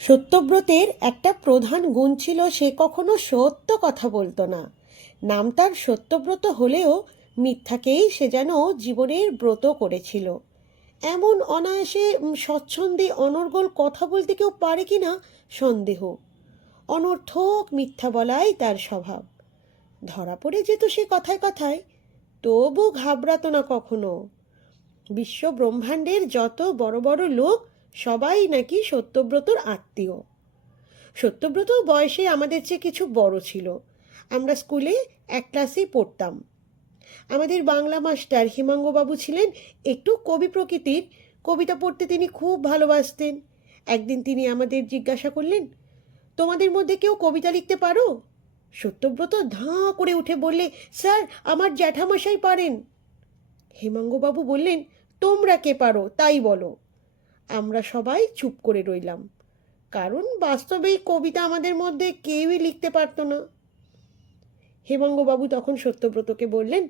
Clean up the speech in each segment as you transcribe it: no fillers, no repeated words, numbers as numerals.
সত্যব্রতের একটা প্রধান গুণ ছিল, সে কখনো সত্য কথা বলতো না। নাম তার সত্যব্রত হলেও মিথ্যাকেই সে যেন জীবনের ব্রত করেছিল। এমন অনায়াসে স্বচ্ছন্দে অনর্গল কথা বলতে কেউ পারে কিনা সন্দেহ। অনর্থক মিথ্যা বলাই তার স্বভাব। ধরা পড়ে যেত সে কথায় কথায়, তবু ঘাবড়াতো না কখনো। বিশ্ব ব্রহ্মাণ্ডের যত বড় বড় লোক সবাই নাকি সত্যব্রতর আত্মীয়। সত্যব্রত বয়সে আমাদের চেয়ে কিছু বড় ছিল। আমরা স্কুলে এক ক্লাসেই পড়তাম। আমাদের বাংলা মাস্টার হিমাঙ্গবাবু ছিলেন একটু কবি প্রকৃতির। কবিতা পড়তে তিনি খুব ভালোবাসতেন। একদিন তিনি আমাদের জিজ্ঞাসা করলেন, তোমাদের মধ্যে কেউ কবিতা লিখতে পারো? সত্যব্রত ধাঁ করে উঠে বললে, স্যার, আমার জ্যাঠামশাই পারেন। হেমাঙ্গবাবু বললেন, তোমরা কে পারো তাই বলো। আমরা সবাই চুপ করে রইলাম, কারণ বাস্তবেই কবিতা আমাদের মধ্যে কেউই লিখতে পারতো না। হেমাঙ্গবাবু তখন সত্যব্রতকে বললেন,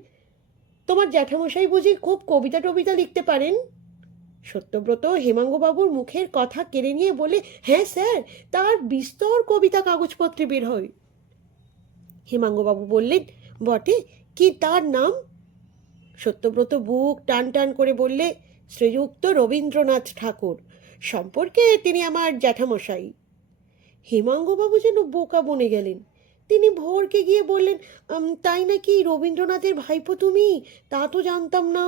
তোমার জ্যাঠামশাই বুঝি খুব কবিতা টবিতা লিখতে পারেন? সত্যব্রত হেমাঙ্গবাবুর মুখের কথা কেড়ে নিয়ে বলে, হ্যাঁ স্যার, তার বিস্তর কবিতা কাগজপত্রে বের হয়। হেমাঙ্গবাবু বললেন, বটে, কি তার নাম? সত্যব্রত বুক টান টান করে বললে, শ্রীযুক্ত রবীন্দ্রনাথ ঠাকুর, সম্পর্কে তিনি আমার জ্যাঠামশাই। হেমাঙ্গবাবু যেন বোকা বনে গেলেন। তিনি ভোরকে গিয়ে বললেন, তাই নাকি? রবীন্দ্রনাথের ভাইপো তুমি? তা তো জানতাম না।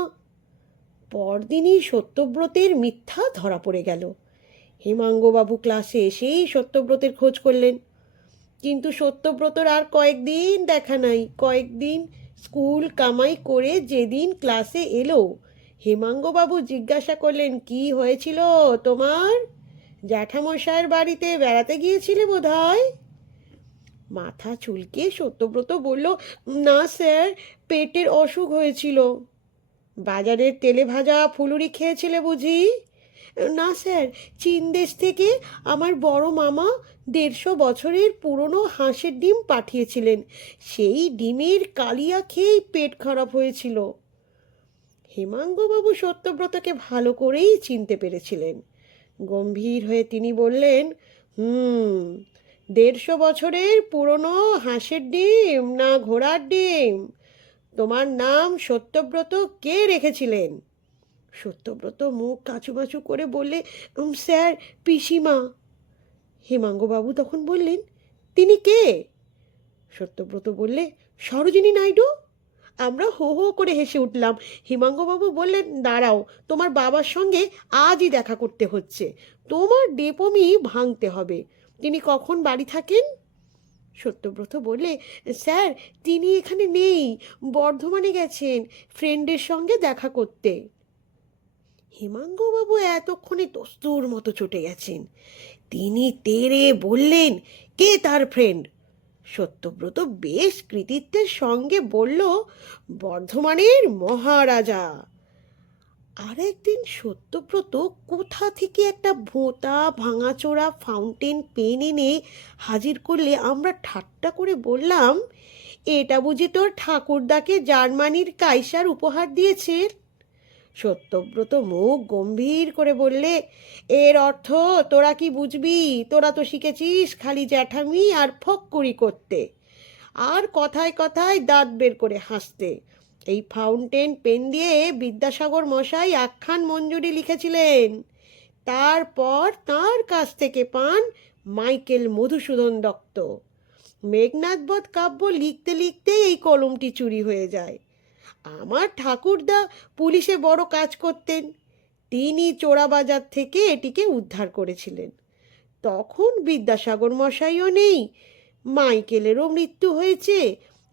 পরদিনই সত্যব্রতের মিথ্যা ধরা পড়ে গেল। হেমাঙ্গবাবু ক্লাসে এসেই সত্যব্রতের খোঁজ করলেন, কিন্তু সত্যব্রতর আর কয়েকদিন দেখা নাই। কয়েকদিন স্কুল কামাই করে যেদিন ক্লাসে এলো, হেমাঙ্গবাবু জিজ্ঞাসা করলেন, কি হয়েছিল তোমার? জ্যাঠামশায়ের বাড়িতে বেড়াতে গিয়েছিলে বোধ হয়। মাথা চুলকে সত্যব্রত বলল, না স্যার, পেটের অসুখ হয়েছিল। বাজারের তেলে ভাজা ফুলুরি খেয়েছিলে বুঝি? না স্যার, চীন দেশ থেকে আমার বড় মামা 150 বছরের পুরনো হাঁসের ডিম পাঠিয়েছিলেন। সেই ডিমের কালিয়া খেয়েই পেট খারাপ হয়েছিল। হেমাঙ্গবাবু সত্যব্রতকে ভালো করেই চিনতে পেরেছিলেন। গম্ভীর হয়ে তিনি বললেন, 150 বছরের পুরনো হাঁসের ডিম না ঘোড়ার ডিম? তোমার নাম সত্যব্রত কে রেখেছিলেন? সত্যব্রত মুখ কাঁচুমাচু করে বললে, স্যার, পিসিমা। হেমাঙ্গবাবু তখন বললেন, তিনি কে? সত্যব্রত বললে, সরোজিনী নাইডু। আমরা হো হো করে হেসে উঠলাম। হেমাঙ্গবাবু বললেন, দাঁড়াও, তোমার বাবার সঙ্গে আজই দেখা করতে হচ্ছে। তোমার ডেপমি ভাঙতে হবে। তিনি কখন বাড়ি থাকেন? সত্যব্রত বললে, স্যার, তিনি এখানে নেই, বর্ধমানে গেছেন ফ্রেন্ডের সঙ্গে দেখা করতে। হেমাঙ্গবাবু এতক্ষণে দস্তুর মতো চটে গেছেন। তিনি তেড়ে বললেন, কে তার ফ্রেন্ড? সত্যব্রত বেশ কৃতিত্বের সঙ্গে বলল, বর্ধমানের মহারাজা। আর একদিন সত্যব্রত কোথা থেকে একটা ভোঁতা ভাঙাচোরা ফাউন্টেন পেন এনে হাজির করলে আমরা ঠাট্টা করে বললাম, এটা বুঝি তোর ঠাকুরদাকে জার্মানির কাইসার উপহার দিয়েছে? সত্যব্রত মুখ গম্ভীর করে বললে, এর অর্থ তোরা কি বুঝবি? তোরা তো শিখেছিস খালি জ্যাঠামি আর ফক্করি করতে, আর কথায় কথায় দাঁত বের করে হাসতে। এই ফাউন্টেন পেন দিয়ে বিদ্যাসাগর মশাই আখ্যান মঞ্জুরি লিখেছিলেন। তারপর তার কাছ থেকে পান মাইকেল মধুসূদন দত্ত। মেঘনাদবধ কাব্য লিখতে লিখতেই এই কলমটি চুরি হয়ে যায়। আমার ঠাকুরদা পুলিশে বড় কাজ করতেন, তিনি চোরাবাজার থেকে এটিকে উদ্ধার করেছিলেন। তখন বিদ্যাসাগর মশাইও নেই, মাইকেলেরও মৃত্যু হয়েছে,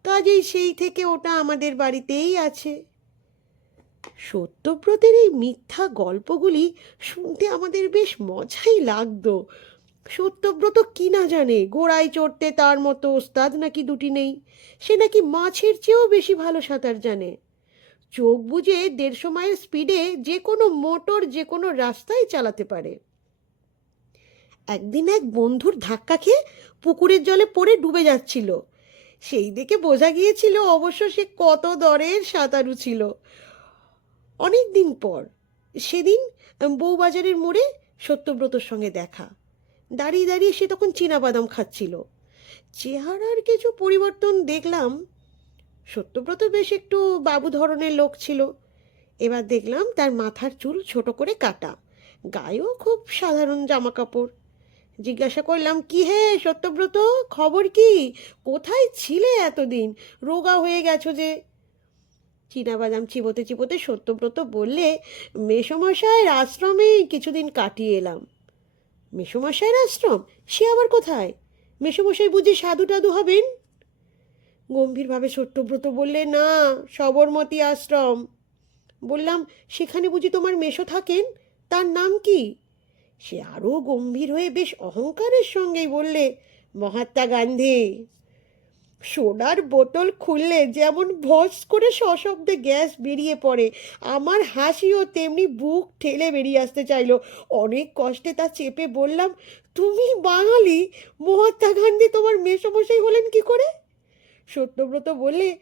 কাজেই সেই থেকে ওটা আমাদের বাড়িতেই আছে। সত্যব্রতের এই মিথ্যা গল্পগুলি শুনতে আমাদের বেশ মজাই লাগতো। সত্যব্রত কি না জানে, ঘোড়ায় চড়তে তার মতো ওস্তাদ নাকি দুটি নেই। সে নাকি মাছের চেয়েও বেশি ভালো সাঁতার জানে। চোখ বুজে 150 মাইল স্পিডে যে কোনো মোটর যে কোনো রাস্তায় চালাতে পারে। একদিন এক বন্ধুর ধাক্কা খেয়ে পুকুরের জলে পড়ে ডুবে যাচ্ছিল। সেই দেখে বোঝা গিয়েছিল অবশ্য সে কত দরের সাঁতারু ছিল। অনেক দিন পর সেদিন বউবাজারের মোড়ে সত্যব্রতর সঙ্গে দেখা। দাঁড়িয়ে দাঁড়িয়ে সে তখন চীনাবাদাম খাচ্ছিল। চেহারার কিছু পরিবর্তন দেখলাম। সত্যব্রত বেশ একটু বাবু ধরনের লোক ছিল। এবার দেখলাম তার মাথার চুল ছোট করে কাটা, গায়েও খুব সাধারণ জামা কাপড়। জিজ্ঞাসা করলাম, কি হে সত্যব্রত, খবর কি? কোথায় ছিলে এতদিন? রোগা হয়ে গেছো যে। চীনাবাদাম চিবোতে চিবোতে সত্যব্রত বললে, মেসোমশাইয়ের আশ্রমে কিছুদিন কাটিয়ে এলাম। মেসোমশাইয়ের আশ্রম? সে আবার কোথায়? মেসোমশাই বুঝি সাধু টাধু হবেন? গম্ভীরভাবে সত্যব্রত বললে, না, সবরমতী আশ্রম। বললাম, সেখানে বুঝি তোমার মেসো থাকেন? তার নাম কি? সে আরও গম্ভীর হয়ে বেশ অহংকারের সঙ্গেই বললে, মহাত্মা গান্ধী। সোডার বোতল খুললে যেমন ভস করে সশব্দে গ্যাস বেরিয়ে পড়ে, আমার হাসিও তেমনি বুক ঠেলে বেরিয়ে আসতে চাইলো। অনেক কষ্টে তা চেপে বললাম, তুমি বাঙালি, মহাত্মা গান্ধী তোমার মেসোমশাই হলেন কি করে? সত্যব্রত বললে,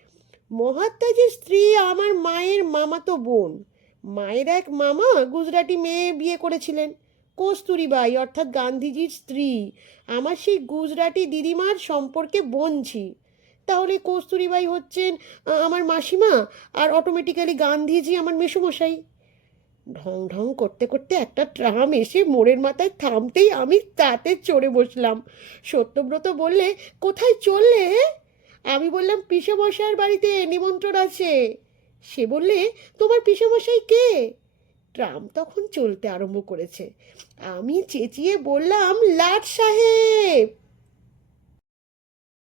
মহাত্মাজির স্ত্রী আমার মায়ের মামাতো বোন। মায়ের এক মামা গুজরাটি মেয়ে বিয়ে করেছিলেন, কস্তুরীবাই, অর্থাৎ গান্ধীজির স্ত্রী। আমার সেই গুজরাটি দিদিমার সম্পর্কে বোনঝি। তাহলে কস্তুরীবাই হচ্ছেন আমার মাসিমা, আর অটোমেটিক্যালি গান্ধীজি আমার মেসোমশাই। ঢং ঢং করতে করতে একটা ট্রাম এসে মোড়ের মাথায় থামতেই আমি তাতে চড়ে বসলাম। সত্যব্রত বললে, কোথায় চললে হে? আমি বললাম, পিসেমশাইয়ের বাড়িতে নিমন্ত্রণ আছে। সে বললে, তোমার পিসেমশাই কে? ট্রাম তখন চলতে আরম্ভ করেছে। আমি চেঁচিয়ে বললাম, লাট সাহেব।